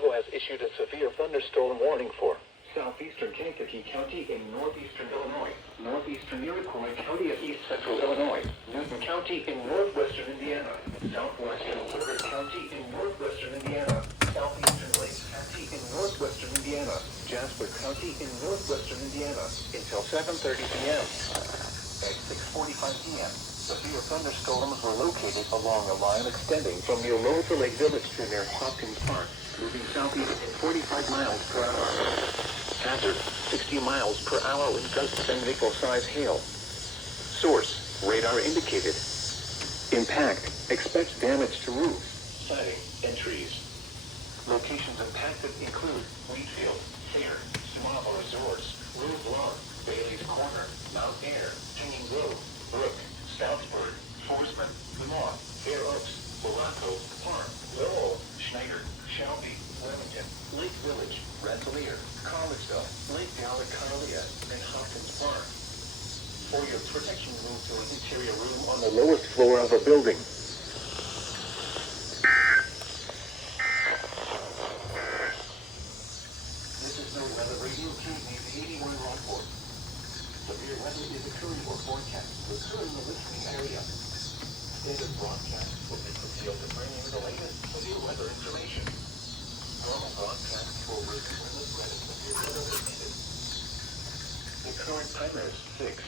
Chicago has issued a severe thunderstorm warning for southeastern Kankakee County in northeastern Illinois, northeastern Iroquois County of east central Illinois, Newton County in northwestern Indiana, southwestern Woodard County in northwestern Indiana, southeastern Lake County in northwestern Indiana, Jasper County in northwestern Indiana, until 7:30 p.m. At 6:45 p.m., severe thunderstorms were located along a line extending from near Lower Lake Village to near Hopkins Park, moving southeast at 45 miles per hour. Hazard, 60 miles per hour with gusts and nickel-size hail. Source, radar indicated. Impact, expect damage to roofs, siding, and trees. Locations impacted include Wheatfield, Fair, Small Resorts, Rose Lawn, Bailey's Corner, Mount Air, Hanging Grove, Brook, Stroudsburg, Forsman, Vermont, Fair Oaks, Morocco, Park, Lowell, Schneider, Shelby, Wilmington, Lake Village, Rensselaer, Collegeville, Lake Delacarlia, and Hopkins Park. For your protection, move to an interior room on the lowest floor of a building. This is no weather radio KV 81 Rockport. Severe weather is occurring or forecast to occur in the listening area. Standard broadcast will be concealed to bring you the latest severe weather information. Normal broadcasts will resume when the threat of severe weather is ended. The current timer is 6.